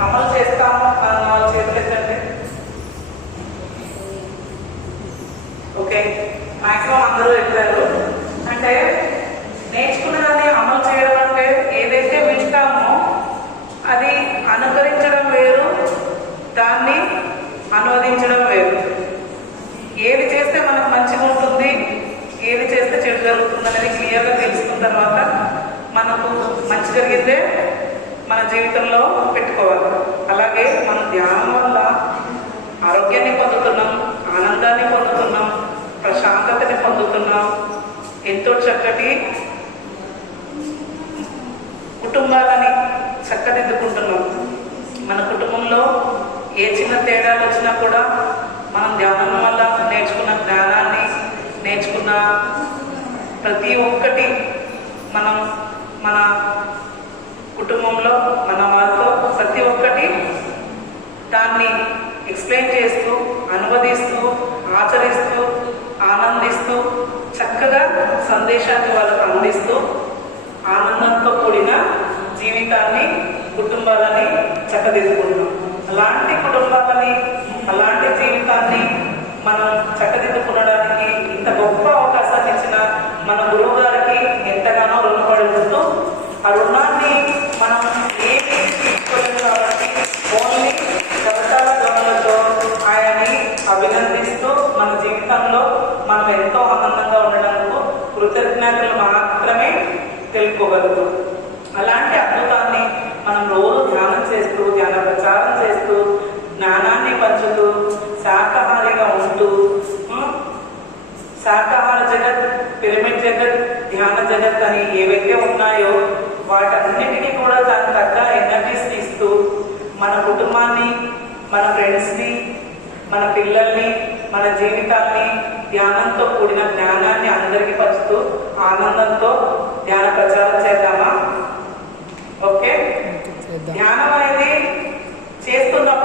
అమలు చేస్తాము అన్న వాళ్ళ చేతులు ఎత్తండి ఓకే మాక్సిమం అందరూ ఎత్తారు అంటే నేర్చుకున్నదాన్ని అమలు చేయడం అంటే ఏదైతే వింటామో అది అనుకరించడం వేరు దాన్ని అనువదించడం వేరు. ఏది చేస్తే మనకు మంచిగా ఉంటుంది ఏది చేస్తే చెడు జరుగుతుంది అనేది క్లియర్గా తెలుసుకున్న తర్వాత మనకు మంచి జరిగితే మన జీవితంలో పెట్టు అలాగే మన ధ్యానం వల్ల ఆరోగ్యాన్ని పొందుతున్నాం ఆనందాన్ని పొందుతున్నాం ప్రశాంతతని పొందుతున్నాం. ఎంతో చక్కటి కుటుంబాలని చక్కదిద్దుకుంటున్నాం. మన కుటుంబంలో ఏ చిన్న తేడాలు వచ్చినా కూడా మనం ధ్యానం వల్ల నేర్చుకున్న జ్ఞానాన్ని నేర్చుకున్న ప్రతి ఒక్కటి మనం మన కుటుంబంలో మన వాళ్ళతో ప్రతి ఒక్కటి దాన్ని ఎక్స్ప్లెయిన్ చేస్తూ అనువది సందేశాన్ని వాళ్ళకు అందిస్తూ ఆనందంతో కూడిన జీవితాన్ని కుటుంబాలని చక్కదిద్దుకుంటున్నాం. అలాంటి కుటుంబాలని అలాంటి జీవితాన్ని మనం చక్కదిద్దుకునడానికి ఇంత గొప్ప అవకాశాన్ని ఇచ్చిన మన గురువు గారికి ఎంతగానో రుణపడి ఉంటూ ఆ రుణాన్ని మనం ఏమి తీసుకోలేదు కాబట్టి ఓన్లీ కవితాల ఆయన్ని అభినందిస్తూ మన జీవితంలో మనం ఎంతో చేసుకోగలుగుతాం. అలాంటి అద్భుతాన్ని మనం రోజు ధ్యానం చేస్తూ ధ్యాన ప్రచారం చేస్తూ జ్ఞానాన్ని పంచుతూ శాకాహారిగా ఉంటూ శాకాహార జగత్ పిరమిడ్ జగత్ ధ్యాన జగత్ అని ఏవైతే ఉన్నాయో వాటన్నిటికీ కూడా దాని తగ్గ ఎనర్జీస్ ఇస్తూ మన కుటుంబాన్ని మన ఫ్రెండ్స్ని మన పిల్లల్ని మన జీవితాన్ని ధ్యానంతో కూడిన జ్ఞానాన్ని అందరికీ పంచుతూ ఆనందంతో చేస్తున్నప్పుడు